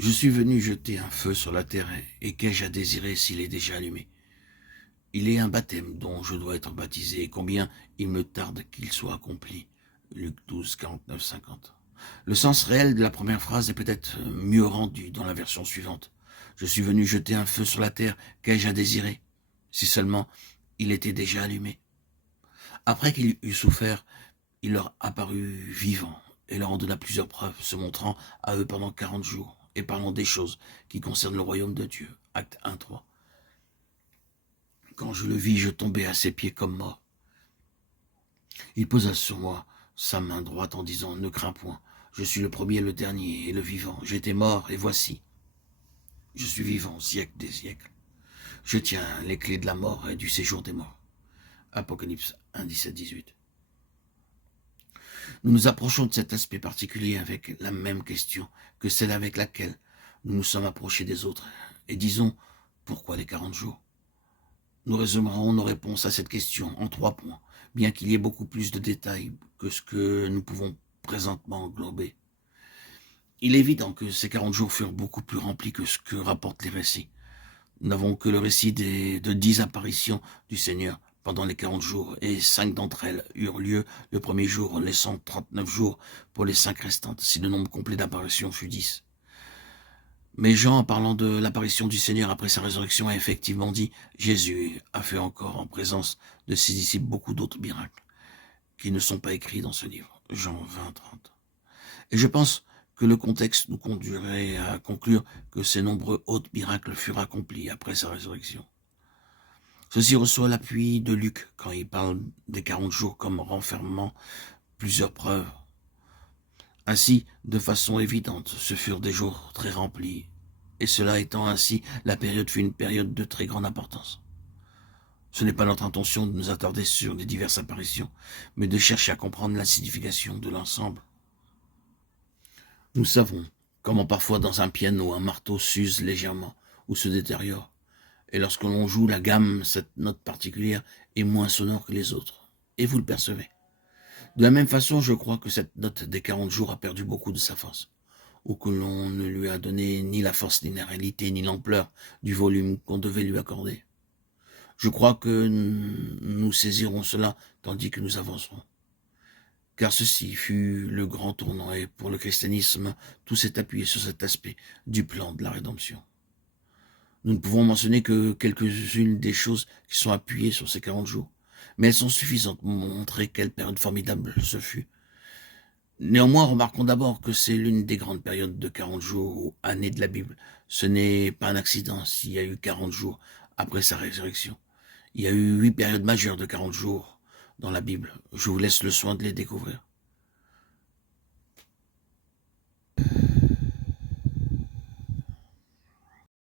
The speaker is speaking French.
Je suis venu jeter un feu sur la terre, et qu'ai-je à désirer s'il est déjà allumé? Il est un baptême dont je dois être baptisé, et combien il me tarde qu'il soit accompli. Luc 12, 49, 50. Le sens réel de la première phrase est peut-être mieux rendu dans la version suivante. Je suis venu jeter un feu sur la terre, qu'ai-je à désirer? Si seulement il était déjà allumé. Après qu'il eut souffert, il leur apparut vivant, et leur en donna plusieurs preuves, se montrant à eux pendant 40 jours, et parlant des choses qui concernent le royaume de Dieu. Acte 1, 3. Quand je le vis, je tombai à ses pieds comme mort. Il posa sur moi sa main droite en disant, ne crains point, je suis le premier, le dernier et le vivant. J'étais mort, et voici, je suis vivant au siècle des siècles. Je tiens les clés de la mort et du séjour des morts. Apocalypse 1, 17, 18. Nous nous approchons de cet aspect particulier avec la même question que celle avec laquelle nous nous sommes approchés des autres. Et disons, pourquoi les 40 jours? Nous résumerons nos réponses à cette question en 3 points, bien qu'il y ait beaucoup plus de détails que ce que nous pouvons présentement englober. Il est évident que ces 40 jours furent beaucoup plus remplis que ce que rapportent les récits. Nous n'avons que le récit de 10 apparitions du Seigneur pendant les 40 jours, et 5 d'entre elles eurent lieu le premier jour, laissant 39 jours pour les 5 restantes, si le nombre complet d'apparitions fut 10. Mais Jean, en parlant de l'apparition du Seigneur après sa résurrection, a effectivement dit « Jésus a fait encore en présence de ses disciples beaucoup d'autres miracles qui ne sont pas écrits dans ce livre. » Jean 20, 30. Et je pense que le contexte nous conduirait à conclure que ces nombreux autres miracles furent accomplis après sa résurrection. Ceci reçoit l'appui de Luc quand il parle des 40 jours comme renfermant plusieurs preuves. Ainsi, de façon évidente, ce furent des jours très remplis, et cela étant ainsi, la période fut une période de très grande importance. Ce n'est pas notre intention de nous attarder sur les diverses apparitions, mais de chercher à comprendre la signification de l'ensemble. Nous savons comment parfois dans un piano, un marteau s'use légèrement ou se détériore. Et lorsque l'on joue la gamme, cette note particulière est moins sonore que les autres. Et vous le percevez. De la même façon, je crois que cette note des 40 jours a perdu beaucoup de sa force, ou que l'on ne lui a donné ni la force, ni la réalité, ni l'ampleur du volume qu'on devait lui accorder. Je crois que nous saisirons cela tandis que nous avancerons. Car ceci fut le grand tournant, et pour le christianisme, tout s'est appuyé sur cet aspect du plan de la rédemption. Nous ne pouvons mentionner que quelques-unes des choses qui sont appuyées sur ces 40 jours, mais elles sont suffisantes pour montrer quelle période formidable ce fut. Néanmoins, remarquons d'abord que c'est l'une des grandes périodes de 40 jours ou années de la Bible. Ce n'est pas un accident s'il y a eu 40 jours après sa résurrection. Il y a eu 8 périodes majeures de 40 jours dans la Bible. Je vous laisse le soin de les découvrir.